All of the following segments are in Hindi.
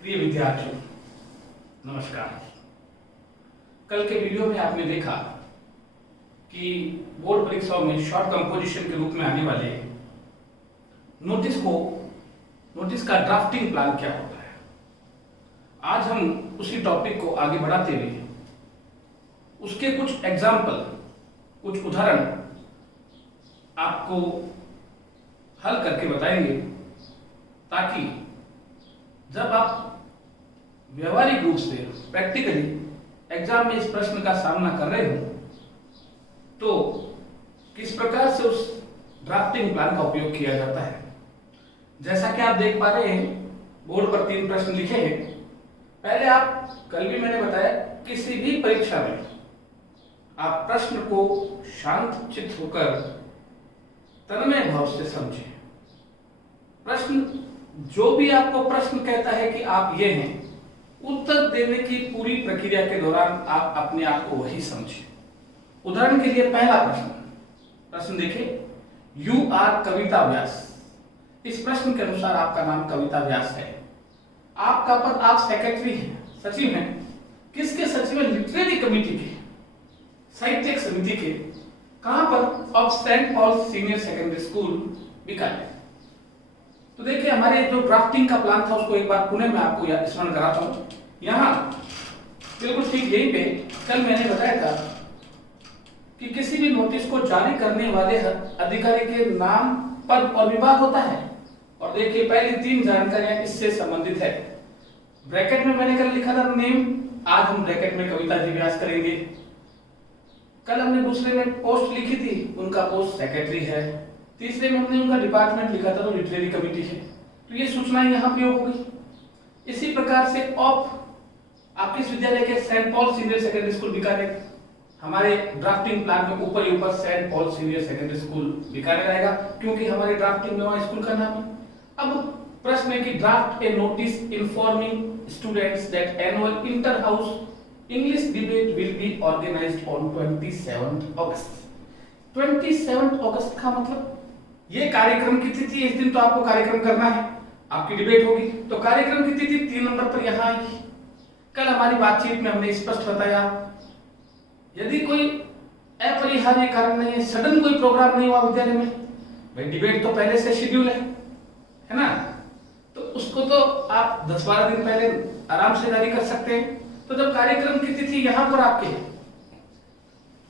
प्रिय विद्यार्थियों, नमस्कार। कल के वीडियो में आपने देखा कि बोर्ड परीक्षाओं में शॉर्ट कंपोजिशन के रूप में आने वाले नोटिस का ड्राफ्टिंग प्लान क्या होता है। आज हम उसी टॉपिक को आगे बढ़ाते हुए उसके कुछ एग्जाम्पल, कुछ उदाहरण आपको हल करके बताएंगे, ताकि जब आप व्यवहारिक रूप से प्रैक्टिकली एग्जाम में इस प्रश्न का सामना कर रहे हो तो किस प्रकार से उस ड्राफ्टिंग प्लान का उपयोग किया जाता है। जैसा कि आप देख पा रहे हैं, बोर्ड पर 3 प्रश्न लिखे हैं। पहले आप, कल भी मैंने बताया, किसी भी परीक्षा में आप प्रश्न को शांत चित्त होकर तन्मय भाव से समझें। प्रश्न, जो भी आपको प्रश्न कहता है कि आप ये हैं, उत्तर देने की पूरी प्रक्रिया के दौरान आप अपने आप को वही समझें। उदाहरण के लिए पहला प्रश्न देखिए, यू आर कविता व्यास। इस प्रश्न के अनुसार आपका नाम कविता व्यास है। आपका पद, आप सेक्रेटरी हैं, सचिव हैं। किसके सचिव हैं? लिटरेरी कमेटी के, साहित्यिक समिति के। कहां पर? Of Saint Paul senior secondary school, Bikaner. तो देखिए, हमारे जो ड्राफ्टिंग का प्लान था उसको एक बार पुनः मैं आपको स्मरण कराता हूं। यहां बिल्कुल ठीक यहीं पे कल मैंने बताया था कि किसी भी नोटिस को जारी करने वाले अधिकारी के नाम, पद और विभाग होता है। और देखिए, पहली 3 जानकारियां इससे संबंधित है। ब्रैकेट में मैंने कल लिखा था नेम, आज हम ब्रैकेट में कविता जी व्यास करेंगे। कल हमने दूसरे में पोस्ट लिखी थी, उनका पोस्ट सेक्रेटरी है। तीसरे में हमने उनका डिपार्टमेंट लिखा था, तो लिटरेरी कमेटी है। तो ये सूचनाएं यहाँ प्रयोग हो गई। इसी प्रकार से ऑफ आपके इस विद्यालय के Saint Paul senior secondary school Bikaner, हमारे ड्राफ्टिंग प्लान में ऊपर ही ऊपर Saint Paul senior secondary school Bikaner आएगा, क्योंकि हमारे ड्राफ्टिंग में वहां स्कूल का नाम है। अब प्रश्न है कि draft a notice informing students that annual inter house English debate will be organised on 27 August. 27 अगस्त का मतलब ये कार्यक्रम की तिथि, इस दिन तो आपको कार्यक्रम करना है, आपकी डिबेट होगी, तो कार्यक्रम की तिथि 3 नंबर पर यहां आएगी। कल हमारी बातचीत में हमने स्पष्ट बताया, यदि कोई अपरिहार्य कारण नहीं है, सडन कोई प्रोग्राम नहीं हुआ विद्यालय में, भाई डिबेट तो पहले से शेड्यूल है ना, तो उसको तो आप 10-12 दिन पहले आराम से जारी कर सकते हैं। तो जब कार्यक्रम की तिथि यहां पर आपके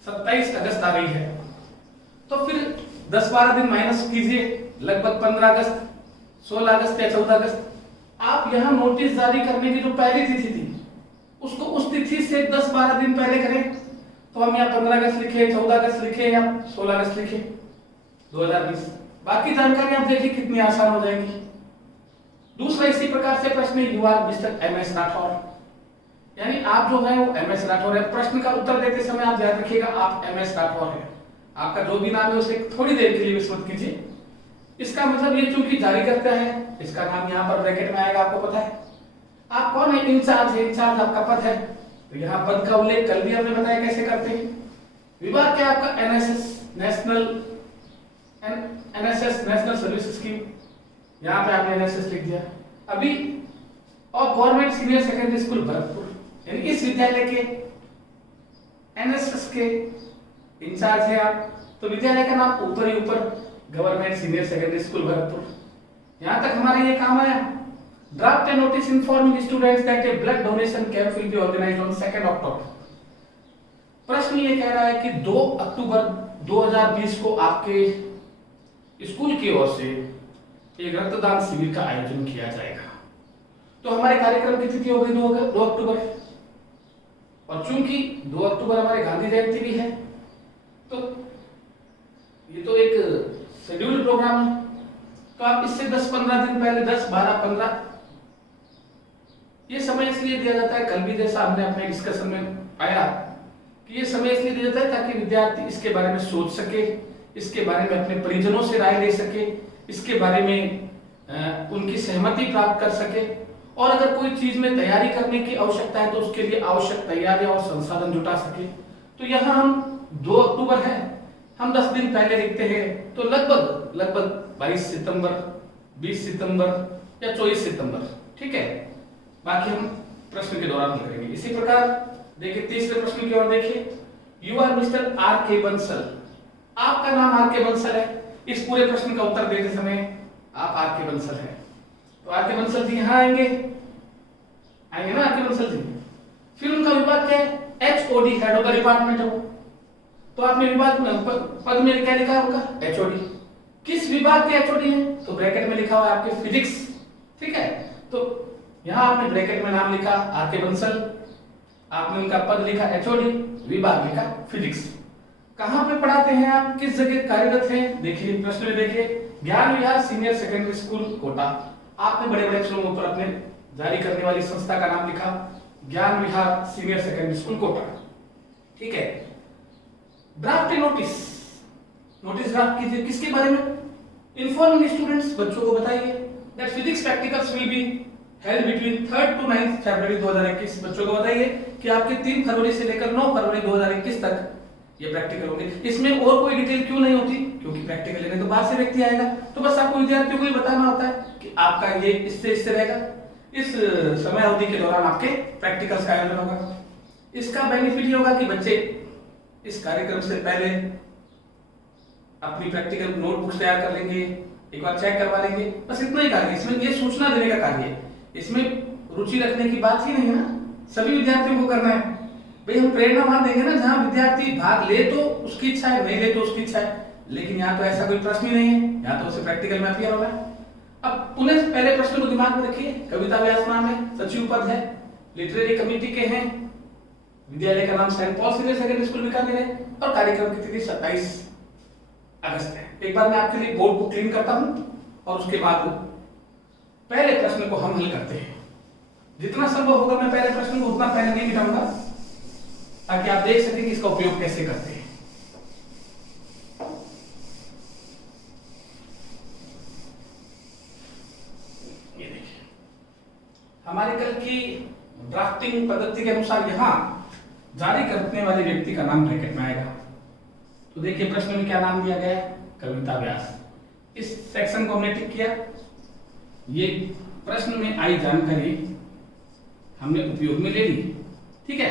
27 अगस्त आ गई है, तो फिर 10-12 दिन माइनस कीजिए, लगभग 15 अगस्त, 16 अगस्त या 14 अगस्त। आप यहां नोटिस जारी करने की जो पहली तिथि थी, उसको उस तिथि से 10-12 दिन पहले करें। तो हम यहाँ 15 अगस्त लिखे, 14 अगस्त लिखे या 16 अगस्त लिखे 2020। बाकी जानकारी आप देखिए कितनी आसान हो जाएगी। दूसरा, इसी प्रकार से प्रश्न, you are mister M S. Rathore, यानी आप जो है वो एम.एस. राठौर है। प्रश्न का उत्तर देते समय आप ध्यान रखिएगा, आप एम.एस. राठौर है। आपका जो भी नाम है उसे थोड़ी देर के लिए विस्मृत कीजिए। इसका मतलब ये, चूंकि जारी करता है, इसका नाम यहाँ पर ब्रैकेट में आएगा, आपको पता है। आप कौन है? इंचार्ज है, इंचार्ज आपका पद है, तो यहाँ पद का उल्लेख कल भी हमने बताया कैसे करते हैं। विभाग क्या आपका? एनएसएस, नेशनल सर्विस स्कीम, यहाँ पे आपने एनएसएस लिख दिया। अभी और government senior secondary school Bharatpur, यानी इस विद्यालय के एनएसएस के इंचार्ज है आप, तो विद्यालय का नाम ऊपर ही ऊपर government senior secondary school Bharatpur. यहां तक हमारा ये काम आया। Draft a notice informing students that a blood donation camp will be organised on 2 October. प्रश्न ये कह रहा है कि 2 अक्टूबर 2020 को आपके स्कूल की ओर से एक रक्तदान शिविर का आयोजन किया जाएगा। तो हमारे कार्यक्रम की तिथि हो गई 2 अक्टूबर, और चूंकि 2 अक्टूबर हमारे गांधी जयंती भी है, तो ये तो एक शेड्यूल्ड प्रोग्राम है। तो आप इससे 10-15 दिन पहले, 10-12-15, ये समय इसलिए दिया जाता है, कल भी जैसा हमने अपने डिस्कशन में आया कि ये समय इसलिए दिया जाता है ताकि विद्यार्थी इसके बारे में सोच सके, इसके बारे में अपने परिजनों से राय ले सके, इसके बारे में उनकी सहमति प्राप्त कर सके, और अगर कोई चीज में तैयारी करने की आवश्यकता है तो उसके लिए आवश्यक तैयारियां और संसाधन जुटा सके। तो यहाँ हम 2 अक्टूबर है, हम 10 दिन पहले लिखते हैं, तो लगभग 22 सितंबर, 20 सितंबर या 24 सितंबर, ठीक है। बाकी हम प्रश्न के दौरान हल करेंगे। इसी प्रकार देखिए तीसरे प्रश्न की ओर देखिए, यू आर मिस्टर आर के बंसल, आपका नाम आर के बंसल है। इस पूरे प्रश्न का उत्तर देते समय आप आर के बंसल है, तो आर के बंसल जी यहाँ आएंगे ना आर के बंसल जी। फिर उनका विभाग क्या है, HOD, head of the department है वो, तो आपने विभाग पद में क्या लिखा होगा, एचओडी। किस विभाग के एचओडी हैं, तो ब्रैकेट में लिखा हुआ है आपके फिजिक्स, ठीक है। तो यहाँ आपने ब्रैकेट में नाम लिखा आर के बंसल, आपने उनका पद लिखा एचओडी, विभाग लिखा फिजिक्स। कहां पे पढ़ाते हैं आप, किस जगह कार्यरत हैं, देखिए प्रश्न में देखिए, ज्ञान Vihar senior secondary school Kota. आपने बड़े बड़े अक्षरों में ऊपर अपने जारी करने वाली संस्था का नाम लिखा, ज्ञान Vihar senior secondary school Kota, ठीक है। ड्राफ्ट नोटिस, नोटिस ड्राफ्ट कीजिए किसके बारे में, इन्फॉर्म स्टूडेंट्स, बच्चों को बताइए that physics practicals will be held between 3rd to 9th फरवरी 2021। बच्चों को बताइए कि आपके 3 फरवरी से लेकर 9 फरवरी 2021 तक ये प्रैक्टिकल होंगे। इसमें और कोई डिटेल क्यों नहीं होती, क्योंकि प्रैक्टिकल लेने तो बाहर से व्यक्ति आएगा, तो बस आपको विद्यार्थियों को ही बताना होता है कि आपका ये इससे रहेगा, इस समय अवधि के दौरान आपके प्रैक्टिकल्स का आयोजन होगा। इसका बेनिफिट ये होगा कि बच्चे इस कार्यक्रम से पहले अपनी प्रैक्टिकल नोटबुक्स तैयार कर लेंगे, एक बार चेक करवा लेंगे, बस इतना ही कार्य। इसमें ये सूचना देने का कार्य है, इसमें रुचि रखने की बात ही नहीं है ना, सभी विद्यार्थियों को करना है। भाई हम प्रेरणा वहां देंगे ना जहां विद्यार्थी भाग ले तो उसकी इच्छा है, नहीं ले तो उसकी इच्छा है, लेकिन यहाँ तो ऐसा कोई प्रश्न ही नहीं है, यहाँ तो उसे प्रैक्टिकल में अपियर होना है। अब पुनः पहले प्रश्न को दिमाग में रखिए, कविता व्यास नाम है, सचिव पद है, लिटरेरी कमेटी के हैं, विद्यालय का नाम Saint Paul senior secondary school Bikaner है, और कार्यक्रम की तिथि 27 अगस्त है। एक बार मैं आपके लिए बोर्ड को क्लीन करता हूं और उसके बाद पहले प्रश्न को हम हल करते हैं। जितना संभव होगा मैं पहले प्रश्न को उतना पहले नहीं मिटाऊंगा, ताकि आप देख सकें कि इसका उपयोग कैसे करते हैं। ये देखिए, हमारे कल की ड्राफ्टिंग पद्धति के अनुसार यहां जारी करने वाले व्यक्ति का नाम ब्रैकेट में आएगा। तो देखिए प्रश्न में क्या नाम दिया गया है, कविता व्यास। इस सेक्शन को हमने टिक किया। ये प्रश्न में आई जानकारी हमने उपयोग में ले ली, ठीक है।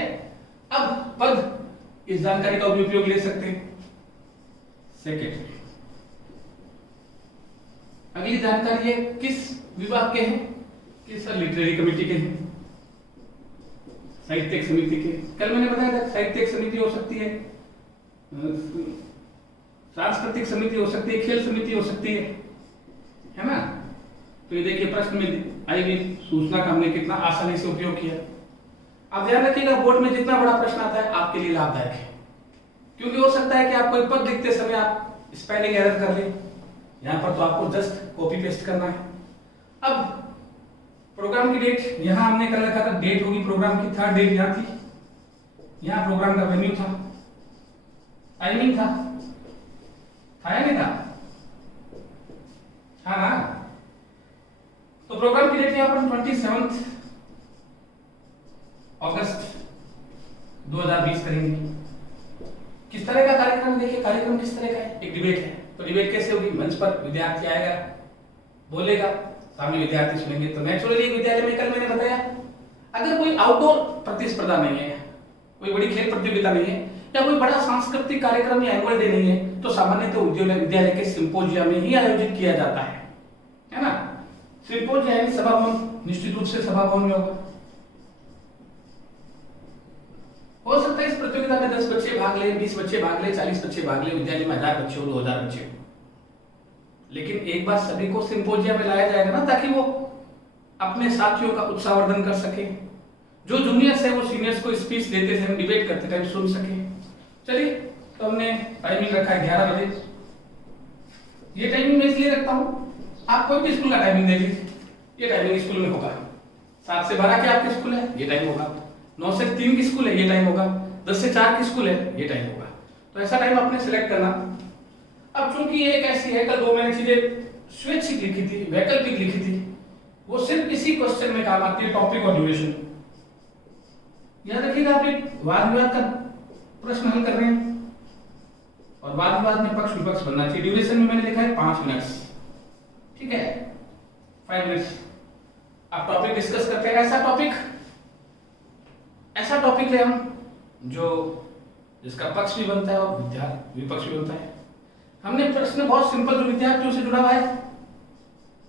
अब पद इस जानकारी का भी उपयोग ले सकते हैं। सेक्रेटरी, अगली जानकारी है किस विभाग के हैं, कि सर लिटरेरी कमेटी के हैं, साहित्यिक समिति के। कल मैंने बताया था साहित्यिक समिति हो सकती है, सांस्कृतिक समिति हो सकती है, खेल समिति हो सकती है ना। तो ये देखिए प्रश्न में आई हुई सूचना का हमने कितना आसानी से उपयोग किया। अब ध्यान रखिएगा बोर्ड में जितना बड़ा प्रश्न आता है आपके लिए लाभदायक है, क्योंकि हो सकता है कि आप कोई पद लिखते समय आप स्पेलिंग एरर कर लें, यहाँ पर तो आपको जस्ट कॉपी पेस्ट करना है। अब प्रोग्राम की डेट यहाँ हमने कर रखा था, डेट होगी प्रोग्राम की, 3rd डेट यहाँ थी, यहाँ प्रोग्राम का वेन्यू था, टाइमिंग था या नहीं था, हाँ ना। तो प्रोग्राम की डेट यहाँ पर 27 अगस्त 2020 करेंगे। किस तरह का कार्यक्रम, देखिए कार्यक्रम किस तरह का है, एक डिबेट है। तो डिबेट कैसे होगी, मंच पर विद्यार्थी आएगा, बोलेगा, सामने विद्यार्थी सुनेंगे। तो नेचुरली विद्यालय में कल मैंने बताया अगर कोई आउटडोर प्रतिस्पर्धा नहीं है, कोई बड़ी खेल प्रतियोगिता नहीं है, या कोई बड़ा सांस्कृतिक कार्यक्रम या एनुअल डे नहीं है, तो सामान्यतः विद्यालय के सिंपोजिया में ही आयोजित किया जाता है ना। सिंपोजिया यानी सभा भवन, निश्चित रूप से सभा भवन में होगा। हो सकता है इस प्रतियोगिता में 10 बच्चे भाग ले, 20 बच्चे भाग ले, 40 बच्चे भाग ले, विद्यालय में 1000 बच्चे हो, 2000 बच्चे हो, लेकिन एक बार सभी को सिंपोजिया में लाया जाएगा ना, ताकि वो अपने साथियों का उत्साहवर्धन कर सके। जो जूनियर्स है वो सीनियर्स को स्पीच देते थे, डिबेट करते टाइम सुन सके। चलिए, तो हमने टाइमिंग रखा है 11 बजे। ये टाइमिंग मैं इसलिए रखता हूँ, आप कोई भी स्कूल का टाइमिंग दे लीजिए, ये टाइमिंग स्कूल में होगा। 7 से 12 की आपके स्कूल है, ये टाइम होगा। 9 से 3 की स्कूल है, ये टाइम होगा। 10 से 4 की स्कूल है, ये टाइम होगा। तो ऐसा टाइम आपने सिलेक्ट करना। अब चूंकि ये एक ऐसी है, कल 2 मैंने चीजें स्वैच्छिक लिखी थी, वैकल्पिक लिखी थी, वो सिर्फ इसी क्वेश्चन में काम आती है, टॉपिक और ड्यूरेशन। याद रखिएगा, आप एक वाद विवाद का प्रश्न हल कर रहे हैं और वाद विवाद में पक्ष विपक्ष बनना चाहिए। ड्यूरेशन में मैंने लिखा है 5 मिनट्स, ठीक है, 5 मिनट्स। अब टॉपिक डिस्कस करते हैं। ऐसा टॉपिक है हम जो जिसका पक्ष भी बनता है और विपक्ष भी बनता है। हमने प्रश्न बहुत सिंपल जो विद्यार्थियों से जुड़ा हुआ है,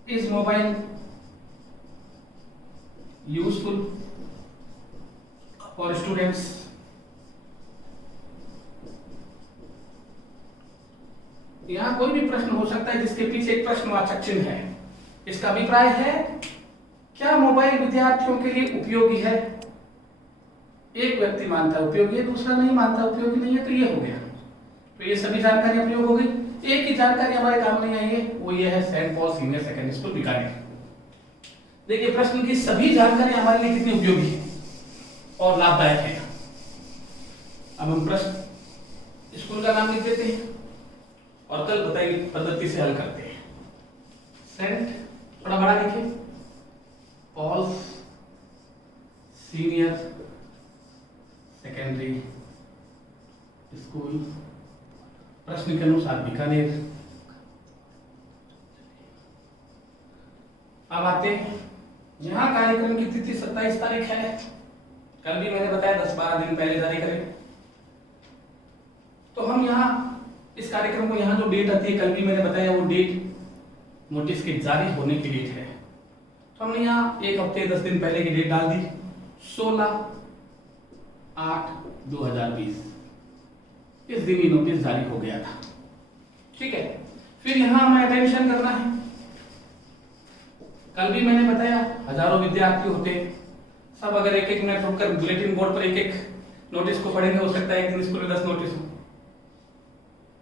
is mobile useful for students? यहां कोई भी प्रश्न हो सकता है जिसके पीछे एक प्रश्नवाचक चिन्ह है। इसका अभिप्राय है क्या मोबाइल विद्यार्थियों के लिए उपयोगी है? एक व्यक्ति मानता है उपयोगी है, दूसरा नहीं मानता उपयोगी नहीं है, तो ये हो गया। तो ये सभी जानकारी उपयोग हो गई। एक ही जानकारी हमारे काम नहीं आई है, वो ये है Saint Paul senior secondary school Bikaner. देखिए प्रश्न की सभी जानकारी हमारे लिए कितनी उपयोगी है और लाभदायक है। अब हम प्रश्न स्कूल का नाम लिख देते हैं और कल बताई पद्धति से हल करते हैं। सेंट थोड़ा बड़ा लिखे, पॉल्स सीनियर सेकेंडरी स्कूल, प्रश्न के अनुसार बीकानेर। अब आते हैं, यहां कार्यक्रम की तिथि 27 तारीख है। कल भी मैंने बताया 10-12 दिन पहले जारी करें। तो हम यहाँ इस कार्यक्रम को यहाँ जो डेट आती है, कल भी मैंने बताया वो डेट नोटिस के जारी होने की डेट है। तो हमने यहाँ 1 हफ्ते 10 दिन पहले की डेट डाल दी, 16/8/2020। इस दिन ही नोटिस जारी हो गया था। ठीक है, फिर यहाँ हमें अटेंशन करना है। कल भी मैंने बताया हजारों विद्यार्थी होते, सब अगर 1-1 मिनट रुककर बुलेटिन बोर्ड पर 1-1 नोटिस को पढ़ेंगे, हो सकता है एक दिन स्कूल में 10 नोटिस हो।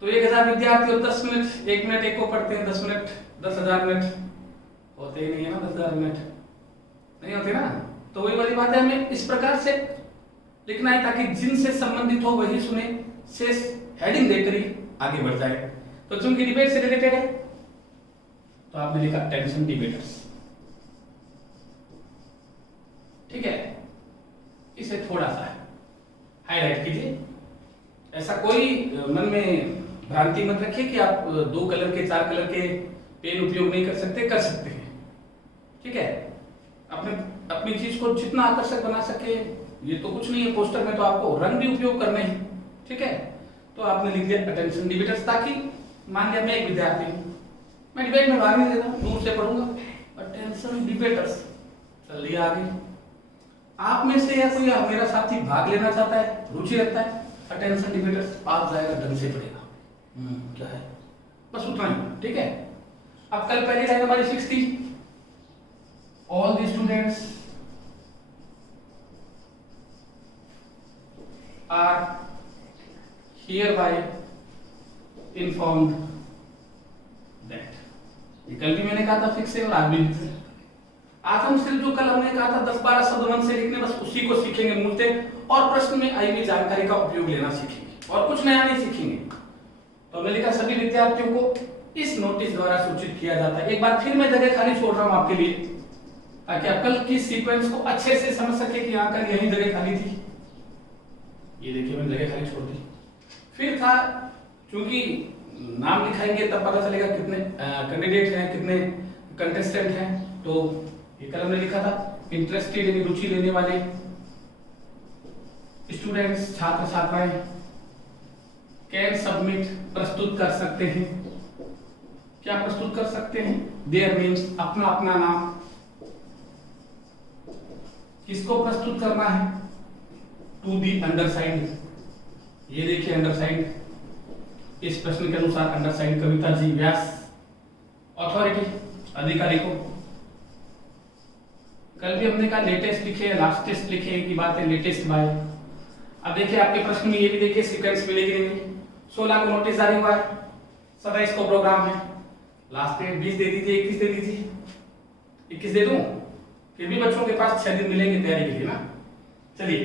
तो 1000 विद्यार्थी हो, 10 मिनट 1 मिनट एक को पढ़ते हैं, 10 मिनट 10,000 मिनट होते ही नहीं है ना, 10,000 मिनट नहीं होते ना। तो वही वाली बात है, हमें इस प्रकार से लिखना है ताकि जिनसे संबंधित हो वही सुने, शेष हेडिंग देकर ही आगे बढ़ जाए। तो चूंकि डिबेट से रिलेटेड है तो आपने लिखा अटेंशन डिबेटर्स। ठीक है, इसे थोड़ा सा हाईलाइट कीजिए। ऐसा कोई मन में भ्रांति मत रखिए कि आप 2 कलर के 4 कलर के पेन उपयोग नहीं कर सकते, कर सकते हैं। ठीक है, अपनी चीज को जितना आकर्षक बना सके, ये तो कुछ नहीं है, पोस्टर में तो आपको रंग भी उपयोग करने हैं। ठीक है, तो आपने लिख दिया अटेंशन डिबेटर्स, ताकि मान लिया मैं एक विद्यार्थी हूं, मैं डिबेट में भाग नहीं लेता, दूर से पढ़ूंगा, अटेंशन डिबेटर्स चल लिया आगे। आप में से या कोई मेरा साथी भाग लेना चाहता है, रुचि रखता है, अटेंशन डिबेटर्स पास जाएगा, ढंग से पढ़ेगा। क्या है, बस उतना ही। ठीक है, अब कल पहली लाइन हमारी 6 थी, all the students are hereby informed that। ये कल भी मैंने कहा था फिक्स है और आज भी फिक्स है। आज हम सिर्फ जो कल हमने कहा था 10-12 शब्द मन से लिखने, बस उसी को सीखेंगे मूलतः, और प्रश्न में आई हुई जानकारी का उपयोग लेना सीखेंगे और कुछ नया नहीं सीखेंगे। तो हमने लिखा सभी विद्यार्थियों को इस नोटिस द्वारा सूचित किया जाता है। एक बार फिर मैं जगह खाली छोड़ रहा हूं आपके लिए, ताकि आप कल की सीक्वेंस को अच्छे से समझ सके कि यहाँ कल यही जगह खाली थी। ये देखिए मैंने जगह खाली छोड़ दी। फिर था, चूंकि नाम लिखाएंगे तब पता चलेगा कितने कैंडिडेट हैं, कितने कंटेस्टेंट हैं। तो ये कल हमने लिखा था इंटरेस्टेड यानी रुचि लेने वाले स्टूडेंट्स, छात्र छात्राएं कैन सबमिट प्रस्तुत कर सकते हैं। क्या प्रस्तुत कर सकते हैं? देयर नेम्स, अपना अपना नाम। किसको प्रस्तुत करना है? To the undersigned. ये देखिए अंडरसाइंड, इस प्रश्न के अनुसार अंडरसाइंड कविता जी व्यास। अथॉरिटी, अधिकारी को। कल भी हमने कहा लेटेस्ट लिखे, लास्टेस्ट लिखे, एक ही बात है, लेटेस्ट बाय। अब देखिए आपके प्रश्न में ये भी देखिए सीक्वेंस मिलेगी नहीं। 16 को नोटिस जारी हुआ है, 27 को प्रोग्राम है, लास्ट डेट 20 दे दीजिए, 21 दे दीजिए, 21 दे दूं, फिर भी बच्चों के पास 6 दिन मिलेंगे तैयारी के लिए ना। चलिए,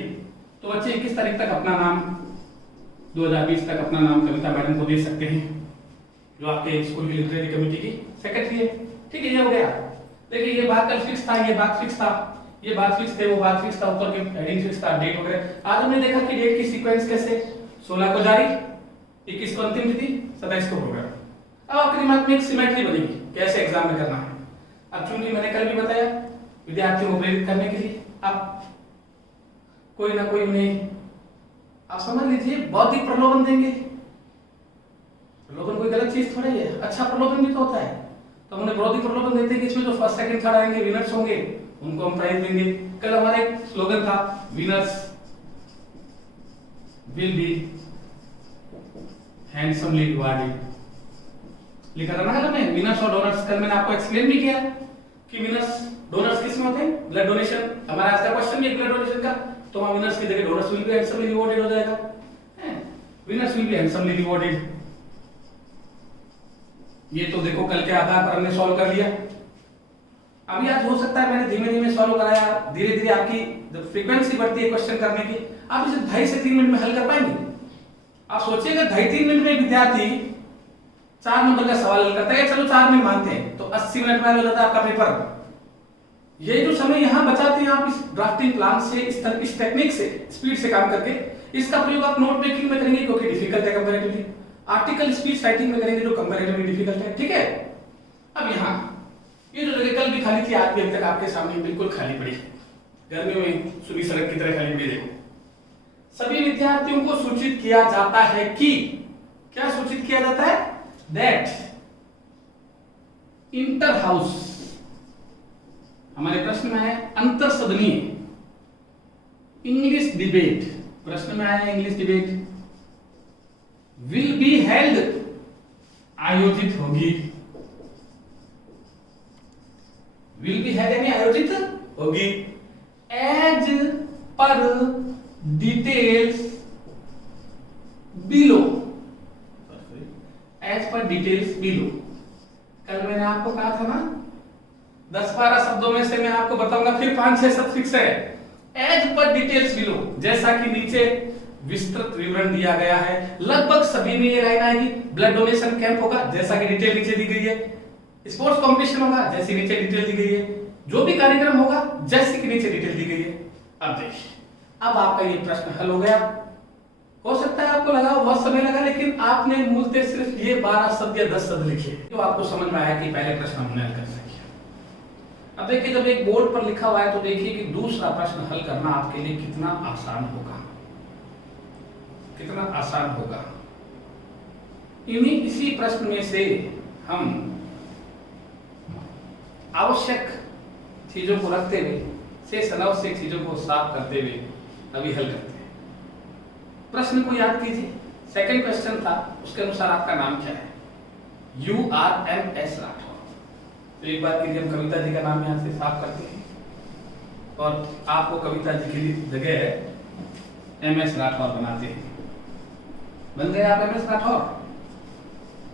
तो बच्चे 21 तारीख तक अपना नाम, 2020 तक अपना नाम कविता मैडम को दे सकते हैं, जो आपके स्कूल की लिटरेरी कमेटी की सेक्रेटरी है। ठीक है, ये हो गया। देखिए ये बात कल फिक्स था, ये बात फिक्स था, ये बात फिक्स थे, वो बात फिक्स था, ऊपर के हेडिंग फिक्स था, डेट वगैरह। आज हमने देखा कि डेट की सीक्वेंस कैसे, 16 को जारी, 21 को अंतिम तिथि, 27 को प्रोग्राम। अब आपके दिमाग में एक सिमेट्री बनेगी कैसे एग्जाम में करना है। अब चूंकि मैंने कल भी बताया विद्यार्थियों को प्रेरित करने के लिए आप कोई ना कोई उन्हें आप समझ लीजिए बौद्धिक प्रलोभन देंगे। प्रलोभन कोई गलत चीज थोड़ी है, अच्छा प्रलोभन भी तो होता है। तो उन्हें बौद्धिक प्रलोभन देते हैं कि इसमें जो फर्स्ट सेकंड थर्ड आएंगे विनर्स होंगे उनको हम प्राइज देंगे। कल हमारा एक स्लोगन था winners will be handsomely rewarded, लिखा था ना कल में विनर्स और डोनर्स। कल मैंने आपको एक्सप्लेन भी किया कि विनर्स डोनर्स किसमें होते हैं, ब्लड डोनेशन। हमारा आज का क्वेश्चन भी है ब्लड डोनेशन का, तो वहां विनर्स की जगह donors will be handsomely rewarded हो जाएगा। Winners will be handsomely rewarded, ये तो देखो कल के आधार पर हमने सॉल्व कर लिया। अभी आज हो सकता है मैंने धीमे धीमे सॉल्व कराया, धीरे धीरे आपकी जब फ्रीक्वेंसी बढ़ती है क्वेश्चन करने की, आप इसे 2.5 से 3 मिनट में हल कर पाएंगे। आप सोचिएगा 2.5-3 मिनट में विद्यार्थी 4 नंबर का सवाल हल करता है, चलो 4 में मानते हैं तो 80 मिनट में हल हो जाता है आपका पेपर। ये जो समय यहाँ बचाते हैं आप इस ड्राफ्टिंग प्लान से, इस टेक्निक से, स्पीड से काम करके, इसका प्रयोग आप नोट मेकिंग में करेंगे क्योंकि डिफिकल्ट है कंपैरेटिवली, आर्टिकल स्पीच राइटिंग में करेंगे जो कंपैरेटिवली डिफिकल्ट है। ठीक है, अब यहाँ ये जो जगह कल भी खाली थी आज भी अब तक आपके सामने बिल्कुल खाली पड़ी, गर्मियों में सुबह सड़क की तरह खाली पड़ी। देखो सभी विद्यार्थियों को सूचित किया जाता है कि, क्या सूचित किया जाता है, दैट इंटर हाउस, हमारे प्रश्न में है अंतर सदनीय इंग्लिश डिबेट, प्रश्न में आया English debate will be held, आयोजित होगी, विल बी हेल्ड यानी आयोजित होगी, as per details below, as per details below. कल मैंने आपको कहा था ना 10-12 शब्दों में से मैं आपको बताऊंगा, फिर 5-6 शब्द फिक्स है। एज पर डिटेल्स बिलो, जैसा कि नीचे विस्तृत विवरण दिया गया है, लगभग सभी में ये लाइन आएगी। ब्लड डोनेशन कैंप होगा जैसा कि डिटेल नीचे दी गई है, स्पोर्ट्स कंपटीशन होगा जैसी नीचे डिटेल दी गई है, जो भी कार्यक्रम होगा जैसे कि नीचे डिटेल दी गई है। अब देखिए, अब आपका ये प्रश्न हल हो गया। हो सकता है आपको लगा बहुत समय लगा, लेकिन आपने मूलतः सिर्फ ये 12 शब्द या 10 शब्द लिखे जो आपको समझ में आया कि पहले प्रश्न हमने हल कर सके। अब देखिए जब एक बोर्ड पर लिखा हुआ है तो देखिए कि दूसरा प्रश्न हल करना आपके लिए कितना आसान होगा, कितना आसान होगा। इसी प्रश्न में से हम आवश्यक चीजों को रखते हुए शेष अनावश्यक चीजों को साफ करते हुए अभी हल करते हैं। प्रश्न को याद कीजिए, सेकंड क्वेश्चन था, उसके अनुसार आपका नाम क्या है, URMS राठौर। तो एक बार के लिए हम कविता जी का नाम यहाँ से साफ करते हैं और आपको कविता जी की जगह MS राठौर बनाते हैं। बन गए आप MS राठौर।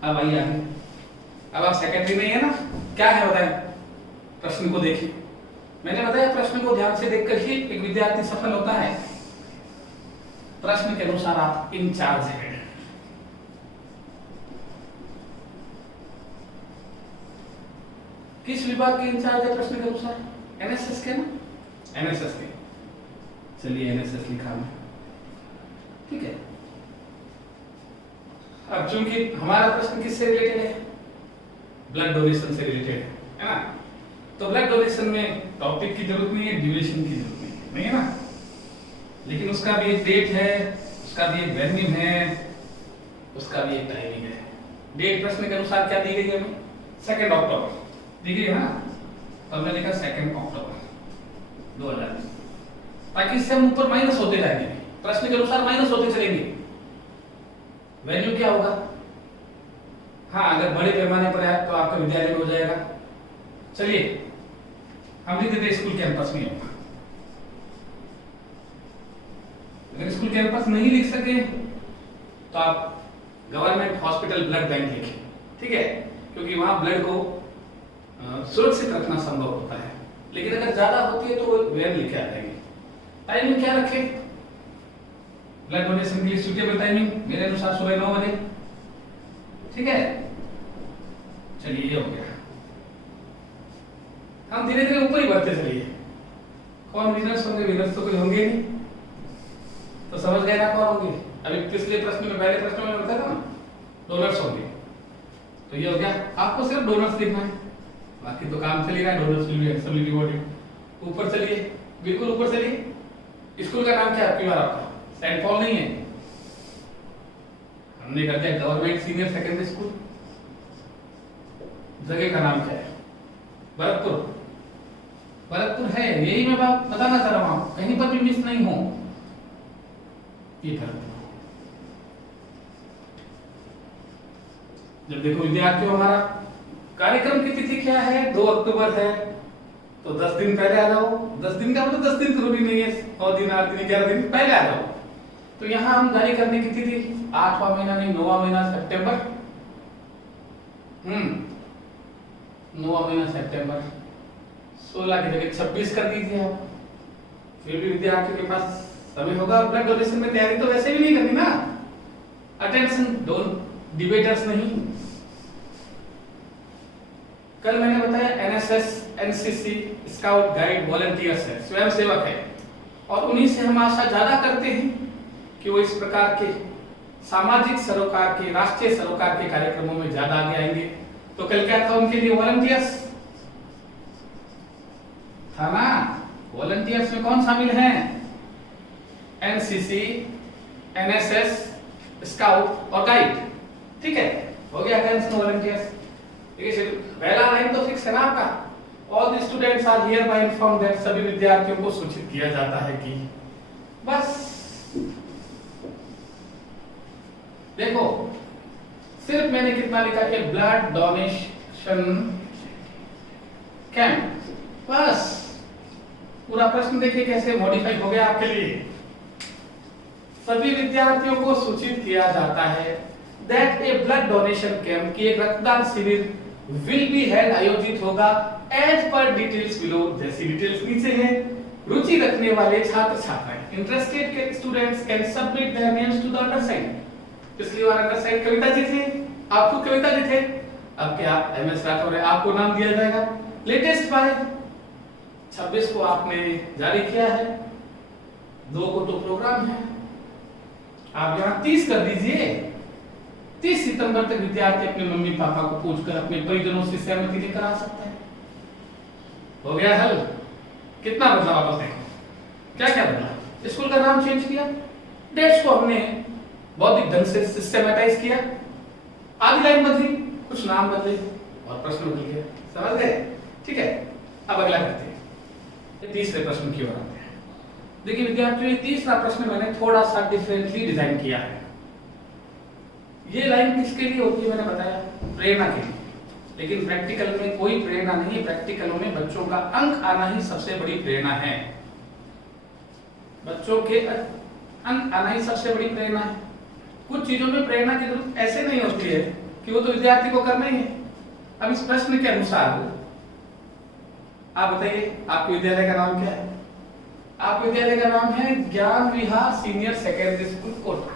अब आइए आगे, अब आप सेक्रेटरी नहीं है ना, क्या है बताएं, प्रश्न को देखिए। मैंने बताया प्रश्न को ध्यान से देखकर ही एक विद्यार्थी सफल होता है। प्रश्न के अनुसार आप इंचार्ज हैं। किस विभाग के इंचार्ज है प्रश्न के अनुसार, NSS के ना, NSS के। चलिए NSS लिखा मैं, ठीक है। अब चूंकि हमारा प्रश्न किससे रिलेटेड है, ब्लड डोनेशन से रिलेटेड है ना, तो ब्लड डोनेशन में टॉपिक की जरूरत नहीं है, ड्यूरेशन की जरूरत नहीं है ना, लेकिन उसका भी एक डेट है, उसका भी एक वेन्यू है, उसका भी एक टाइमिंग है। डेट प्रश्न के अनुसार क्या दी गई है हमें, 2 अक्टूबर दी गई है ना, तो हमने लिखा 2 अक्टूबर 2020, ताकि इससे हम ऊपर माइनस होते जाएंगे, प्रश्न के अनुसार माइनस होते चलेंगे। वेन्यू क्या होगा, हाँ अगर बड़े पैमाने पर है तो आपका विद्यालय में हो जाएगा। चलिए हम लिख देते स्कूल कैंपस में होगा। अगर स्कूल कैंपस नहीं लिख सके तो आप गवर्नमेंट हॉस्पिटल ब्लड बैंक लिखें, ठीक है, क्योंकि वहां ब्लड को सुरक्षित रखना संभव होता है। लेकिन अगर ज्यादा होती है तो वेन लिखे आ जाएंगे। टाइमिंग क्या रखें, ब्लड डोनेशन के लिए सुटेबल टाइमिंग मेरे अनुसार सुबह 9 बजे, ठीक है। चलिए ये हो गया, हम धीरे धीरे ऊपर ही बढ़ते चलिए। कौन विनर्स होंगे, विनर्स तो कोई होंगे नहीं, तो समझ गए ना कौन होंगे। अभी पिछले प्रश्न में, पहले प्रश्न में बताया था ना, डोनर्स होंगे, तो ये हो गया। आपको सिर्फ डोनर्स लिखना है, बाकी तो काम चल रहा है। Donors will be handsomely rewarded, ऊपर चलिए, बिल्कुल ऊपर चलिए। स्कूल का नाम क्या है आपकी बार? आपका सेंट पॉल नहीं है, हमने कर दिया गवर्नमेंट सीनियर सेकेंडरी स्कूल। जगह का नाम क्या है? भरतपुर। भरतपुर है, यही मैं बात बताना चाह रहा हूं, कहीं पर भी मिस नहीं हो। ये भरतपुर। जब देखो विद्यार्थियों, हमारा कार्यक्रम की तिथि क्या है? 2 अक्टूबर है, तो 10 दिन पहले आ जाओ। 10 दिन का मतलब 10 दिन जरूरी नहीं है, 9 दिन 8 दिन 11 दिन पहले आ जाओ। तो यहाँ हम जारी करने की तिथि 8वां महीना नहीं 9वां महीना सितंबर। 9वां महीना सितंबर। 16 की जगह 26 कर दीजिए आप। फिर भी विद्यार्थियों के पास समय होगा। ब्लड डोनेशन में तैयारी तो वैसे भी नहीं करनी ना। अटेंशन, डोंट डिबेटर्स नहीं। कल मैंने बताया NSS, NCC, scout guide, volunteers है, स्वयं सेवक है, और उन्हीं से हम आशा ज्यादा करते हैं कि वो इस प्रकार के सामाजिक सरोकार के, राष्ट्रीय सरोकार के कार्यक्रमों में ज्यादा आगे आएंगे। तो कल क्या था उनके लिए? वॉलंटियर्स था ना। वॉलंटियर्स में कौन शामिल हैं? एनसीसी, एनएसएस, स्काउट और गाइड। ठीक है, हो गया अटेंशन वॉलंटियर्स। पहला लाइन तो फिक्स है ना आपका। All the students are hereby inform that, सभी विद्यार्थियों को सूचित किया जाता है कि। बस देखो, सिर्फ मैंने कितना लिखा है? Blood donation camp. बस पूरा प्रश्न देखिए कैसे मॉडिफाई हो गया आपके लिए। सभी विद्यार्थियों को सूचित किया जाता है that a blood donation camp, की एक रक्तदान शिविर विल बी हेल्ड, आयोजित होगा, एज पर डिटेल्स बिलो, जैसी डिटेल्स नीचे है। रुचि रखने वाले छात्र छात्राएं, interested students can submit their names to the undersigned. पिछली बार अंडरसाइंड कविता जी थे, आपको कविता जी थे, अब क्या आप एमएस राठौर है, आपको नाम दिया जाएगा। लेटेस्ट बाय 26 को आपने जारी किया है, 2 को तो प्रोग्राम है। आप यहाँ 30 कर दीजिए। 30 सितंबर तक विद्यार्थी अपने मम्मी पापा को पूछकर अपने परिजनों से सहमति लेकर आ सकता है। हो गया हल। कितना बदला वापस देखो, क्या क्या बदला? स्कूल का नाम चेंज किया, डेट्स को हमने बौद्धिक ढंग से सिस्टमैटाइज किया, आधी लाइन बदली, कुछ नाम बदले और प्रश्न बदल गया। समझ गए? ठीक है, अब अगला करते हैं, तीसरे प्रश्न की ओर आते हैं। देखिए विद्यार्थियों, ये तीसरा प्रश्न मैंने थोड़ा सा डिफरेंटली डिजाइन किया है। ये लाइन किसके लिए होती है? मैंने बताया प्रेरणा के लिए, लेकिन प्रैक्टिकल में कोई प्रेरणा नहीं है। प्रैक्टिकलों में बच्चों का अंक आना ही सबसे बड़ी प्रेरणा है। बच्चों के अंक आना ही सबसे बड़ी प्रेरणा है। कुछ चीजों में प्रेरणा की जरूरत ऐसे नहीं होती है कि वो तो विद्यार्थी को करना ही है। अब इस प्रश्न के अनुसार आप बताइए, आपके विद्यालय का नाम क्या है? आपके विद्यालय का नाम है ज्ञान Vihar senior secondary school Kota,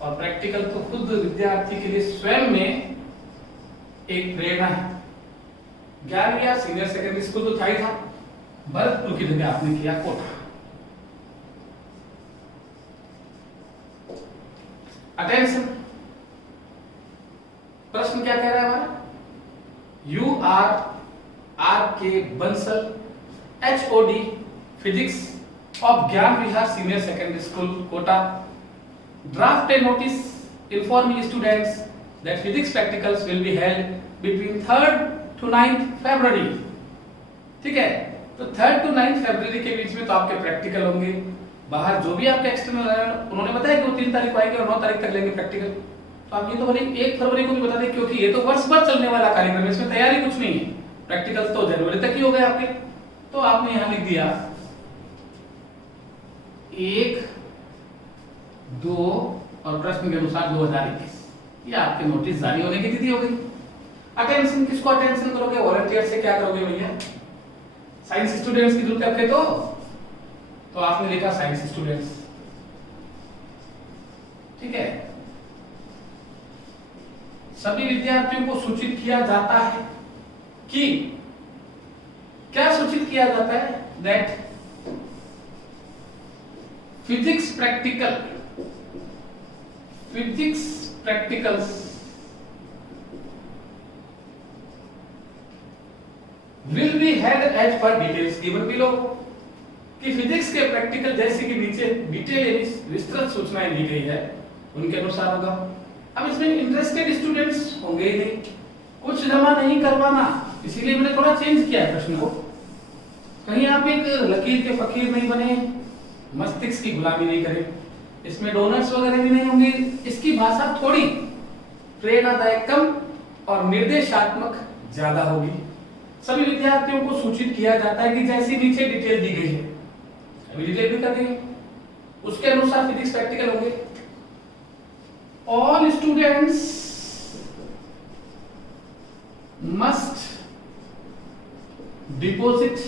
और प्रैक्टिकल तो खुद विद्यार्थी के लिए स्वयं में एक प्रेरणा है। ज्ञान विहार सीनियर सेकेंडरी स्कूल तो था ही था, भरतपुर की जगह आपने किया कोटा। अटेंशन, प्रश्न क्या कह रहा है हमारा? यू आर के Bansal, HOD physics of Gyan Vihar senior secondary school Kota, draft a notice informing students that physics practicals will be held between 3rd to 9th February. ठीक है, तो 3rd to 9th फरवरी के बीच में तो आपके प्रैक्टिकल होंगे। बाहर जो भी आपके एक्सटर्नल उन्होंने बताया कि वो 3 तारीख को आएंगे और 9 तारीख तक लेंगे प्रैक्टिकल। तो आप ये तो भले 1 फरवरी को भी बता दें, क्योंकि ये तो वर्ष भर चलने वाला कार्यक्रम है, इसमें तैयारी कुछ नहीं है। प्रैक्टिकल्स तो जनवरी तक ही हो गए आपके। तो आपने यहां लिख दिया 1, 2 और प्रश्न के अनुसार 2021, ये आपके नोटिस जारी होने की तिथि हो गई। अटेंशन, किसको अटेंशन करोगे? वॉलंटियर से क्या करोगे भैया? साइंस स्टूडेंट्स की जरूरत है तो आपने लिखा साइंस स्टूडेंट्स। ठीक है, सभी विद्यार्थियों को सूचित किया जाता है कि, क्या सूचित किया जाता है? That physics practicals will be had as per details given below। कि फिजिक्स के प्रैक्टिकल जैसे कि नीचे डिटेल यानी विस्तृत सूचनाएं दी गई है उनके अनुसार होगा। अब इसमें इंटरेस्टेड स्टूडेंट्स होंगे ही नहीं, कुछ जमा नहीं करवाना, इसीलिए मैंने थोड़ा चेंज किया है प्रश्न को। कहीं आप एक लकीर के फकीर नहीं बने, मस्तिष्क की गुलामी नहीं करें, इसमें डोनट्स वगैरह भी नहीं होंगे। इसकी भाषा थोड़ी प्रेरणादायक कम और निर्देशात्मक ज्यादा होगी। सभी विद्यार्थियों को सूचित किया जाता है कि जैसी नीचे डिटेल दी गई है, अभी डिटेल भी कर देंगे, उसके अनुसार फिजिक्स प्रैक्टिकल होंगे। All students must deposit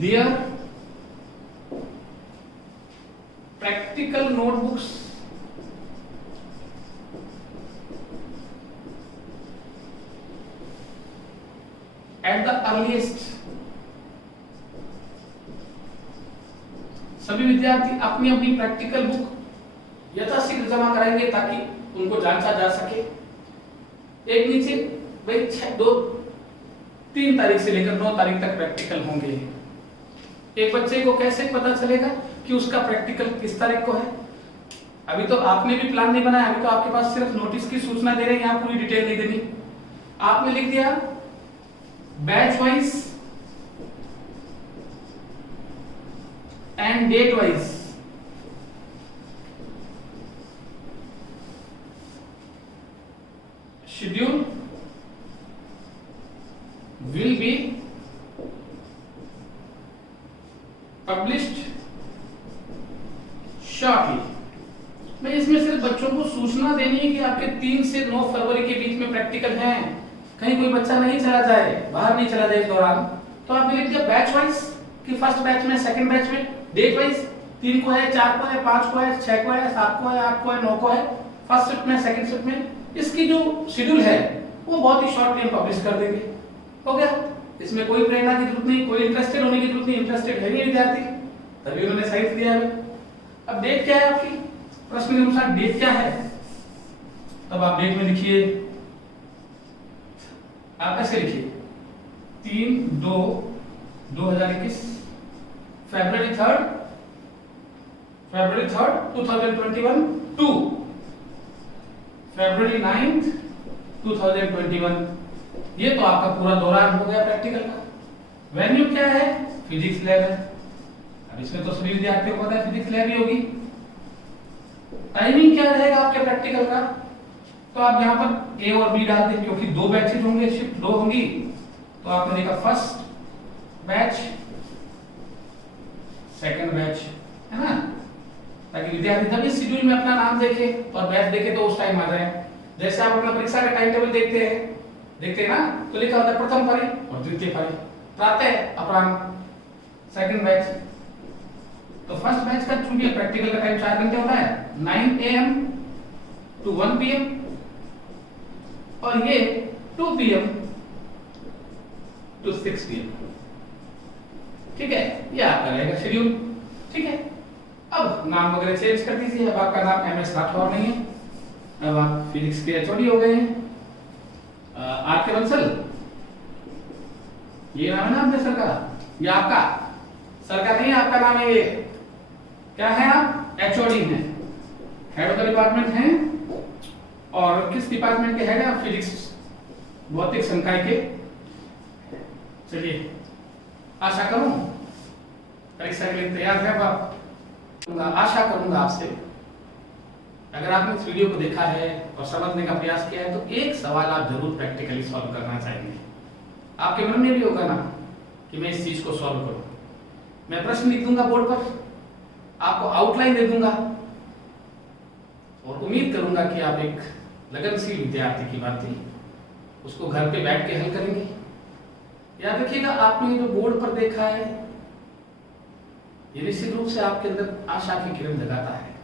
their practical notebooks at the earliest। सभी विद्यार्थी अपनी अपनी प्रैक्टिकल बुक यथाशीघ्र जमा कराएंगे ताकि उनको जांचा जा सके। एक नीचे भाई 3 तारीख से लेकर 9 तारीख तक प्रैक्टिकल होंगे। एक बच्चे को कैसे पता चलेगा कि उसका प्रैक्टिकल किस तारीख को है? अभी तो आपने भी प्लान नहीं बनाया, अभी तो आपके पास सिर्फ नोटिस की सूचना दे रहे हैं, यहाँ पूरी डिटेल नहीं देनी। आपने लिख दिया batch wise and date wise. Schedule will be published shortly. मैं इसमें सिर्फ बच्चों को सूचना देनी है कि आपके 3 से 9 फरवरी के बीच में प्रैक्टिकल हैं, कहीं कोई बच्चा नहीं चला जाए, बाहर नहीं चला जाए इस दौरान। तो आपने लिख दिया बैच वाइज कि फर्स्ट बैच में, सेकंड बैच में, डेट वाइज 3 को है, 4 को है, 5 को है, 6 को है, 7 को है, 8 को है, 9 को है, फर्स्ट शिफ्ट में, सेकंड शिफ्ट में। इसकी जो शेड्यूल है वो बहुत ही शॉर्टली हम पब्लिश कर देंगे। हो गया, इसमें कोई प्रेरणा की जरूरत नहीं, कोई इंटरेस्टेड होने की जरूरत नहीं, इंटरेस्टेड है नहीं विद्यार्थी, तभी उन्होंने साइंस दिया है। अब डेट क्या है आपकी, प्रश्न के अनुसार डेट क्या है? तब आप डेट में लिखिए, आप ऐसे लिखिए 3/2/2021, February 3rd 2021 to February 9th 2021। ये तो आपका पूरा दौरान हो गया प्रैक्टिकल का। वेन्यू क्या है? फिजिक्स लैब है। अब इसमें तो सभी विद्यार्थियों को पता है फिजिक्स लैब ही होगी। टाइमिंग क्या रहेगा आपके प्रैक्टिकल का? तो आप यहाँ पर ए और बी डाल दें, क्योंकि 2 बैचेज होंगे, शिफ्ट 2 होंगी। तो आपने देखा फर्स्ट बैच, सेकंड बैच, है ना, ताकि विद्यार्थी जब इस शेड्यूल में अपना नाम देखे और बैच देखे तो उस टाइम आ जाए। जैसे आप अपना परीक्षा का टाइम टेबल देखते हैं ना, तो लिखा होता है प्रथम पारी और द्वितीय पारी, प्रातः अपराह्न, सेकंड बैच। तो फर्स्ट बैच का चूंकि प्रैक्टिकल का टाइम 4 घंटे होता है, 9 AM to 1 PM, और ये 2 PM to 6 PM। ठीक है, ये आपका रहेगा शेड्यूल। ठीक है, अब नाम वगैरह चेंज कर दीजिए। अब आपका नाम MS राठौर नहीं है, अब आप फिजिक्स के HOD हो गए हैं। आर के बंसल, ये नाम है ना अपने सर का, ये आपका सर का नहीं है, आपका नाम है। ये क्या है? आप HOD हैं, हेड ऑफ द डिपार्टमेंट हैं। और किस डिपार्टमेंट के हेड हैं आप? फिजिक्स भौतिक संकाय के। चलिए, आशा करूं परीक्षा के लिए तैयार है आप। आशा करूंगा आपसे, अगर आपने इस वीडियो को देखा है और समझने का प्रयास किया है तो एक सवाल आप जरूर प्रैक्टिकली सॉल्व करना चाहेंगे। आपके मन में भी होगा ना कि मैं इस चीज को सॉल्व करूं। मैं प्रश्न लिख दूंगा बोर्ड पर, आपको आउटलाइन दे दूंगा और उम्मीद करूंगा कि आप एक लगनशील विद्यार्थी की बात थी, उसको घर पे बैठ के हल करेंगे। याद रखिएगा, आपने जो बोर्ड पर देखा है ये निश्चित रूप से आपके अंदर आशा की किरण जगाता है,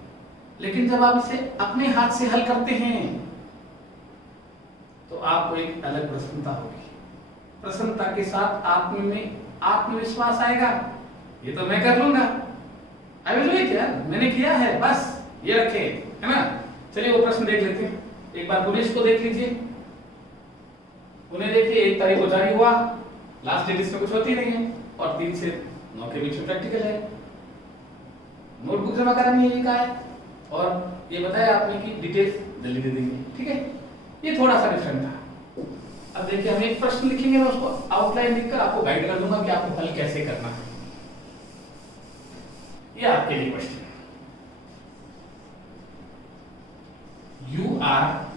लेकिन जब आप इसे अपने हाथ से हल करते हैं तो आपको एक अलग प्रसन्नता होगी। प्रसन्नता के साथ आप में आत्मविश्वास आएगा, ये तो मैं कर लूंगा, आई विल डू इट यार, मैंने किया है, बस ये रखे, है ना। चलिए वो प्रश्न देख लेते हैं, एक बार पुलिस को देख लीजिए। उन्हें देखिए 1 तारीख को जारी हुआ, लास्ट डेट इसमें कुछ होती नहीं है, और 3 से 9 के बीच में प्रैक्टिकल है। नोटबुक जमा करानी है, ये कहा है, और ये बताया आपने कि डिटेल्स जल्दी दे देंगे। ठीक है, ये थोड़ा सा डिफरेंट था। अब देखिए हम एक प्रश्न लिखेंगे, मैं उसको आउटलाइन लिखकर आपको गाइड कर दूंगा कि आपको हल कैसे करना है। ये आपके लिए question, you are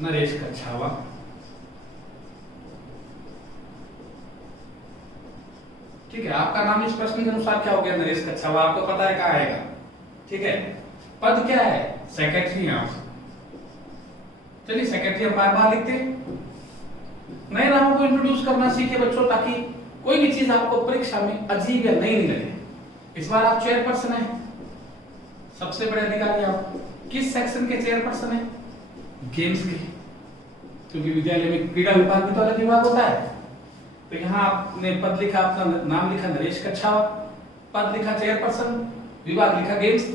Naresh Kachhawa, ठीक है। आपका नाम इस प्रश्न के अनुसार क्या हो गया? नरेश कच्छावा। आपको पता है कहाँ आएगा, ठीक है। पद क्या है? सेक्रेटरी है आप। चलिए सेक्रेटरी हम बार बार लिखते हैं। नए नामों को इंट्रोड्यूस करना सीखे बच्चों, ताकि कोई भी चीज आपको परीक्षा में अजीब या नई नहीं लगे। इस बार आप चेयरपर्सन हैं, सबसे बड़े अधिकारी आप। किस सेक्शन के चेयरपर्सन हैं? गेम्स के, क्योंकि विद्यालय में क्रीड़ा विभाग भी तो अलग विभाग होता है। तो यहाँ आपने पद लिखा, अपना नाम लिखा नरेश कच्छावा, पद लिखा चेयरपर्सन, विभाग लिखा games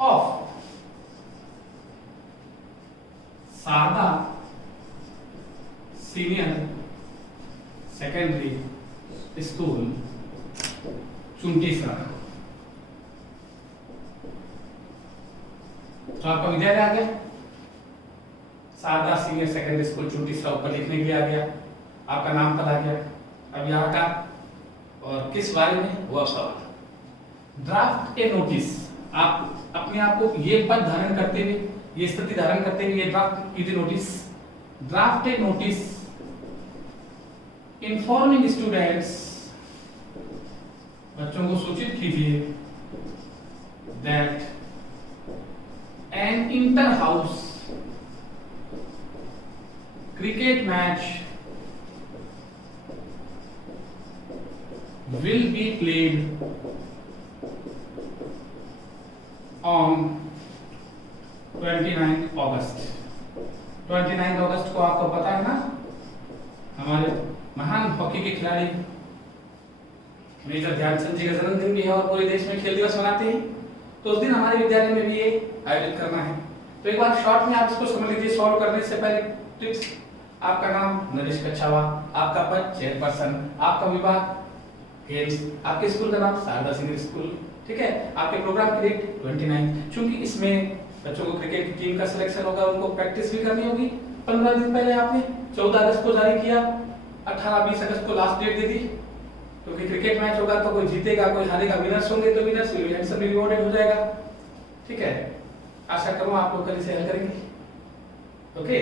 of Sharda senior secondary school Chuntisara. तो आपका विद्यालय आ गया, Sharda senior secondary school Chuntisara ऊपर लिखने के लिए आ गया, आपका नाम पता आ गया। अब यहाँ का और किस बारे में, वो सवाल। ड्राफ्ट ए नोटिस, आप अपने आप को ये पद धारण करते हुए, ये स्थिति धारण करते हुए, ये draft a notice, draft a notice informing students, बच्चों को सूचित कीजिए, that an inter house cricket match will be played on 29 August. 29 अगस्त को आपको पता है ना, हमारे महान हॉकी के खिलाड़ी मेजर ध्यानचंद जी का जन्मदिन भी है और पूरे देश में खेल दिवस मनाते हैं। तो उस दिन हमारे विद्यालय में भी ये आयोजित करना है। तो एक बार शॉर्ट में आप इसको समझ लीजिए। सॉल्व करने से पहले टिप्स, आपका नाम नरेश कच्छावा, आपका पद चेयरपर्सन, आपका विभाग गेम्स, आपके स्कूल का नाम शारदा सीनियर स्कूल, ठीक है। आपके प्रोग्राम की डेट 29। चूंकि इसमें बच्चों को क्रिकेट की टीम का सिलेक्शन होगा, उनको प्रैक्टिस भी करनी होगी। 15 दिन पहले आपने 14 अगस्त को जारी किया, 18-20 अगस्त को लास्ट डेट दे दी, क्योंकि क्रिकेट मैच होगा तो कोई जीतेगा कोई हारेगा, विनर्स होंगे तो विनर्स विल हैंडसमली रिवॉर्डेड हो जाएगा, ठीक है। आशा करूं आप लोग कल इसे हल करेंगे। ओके।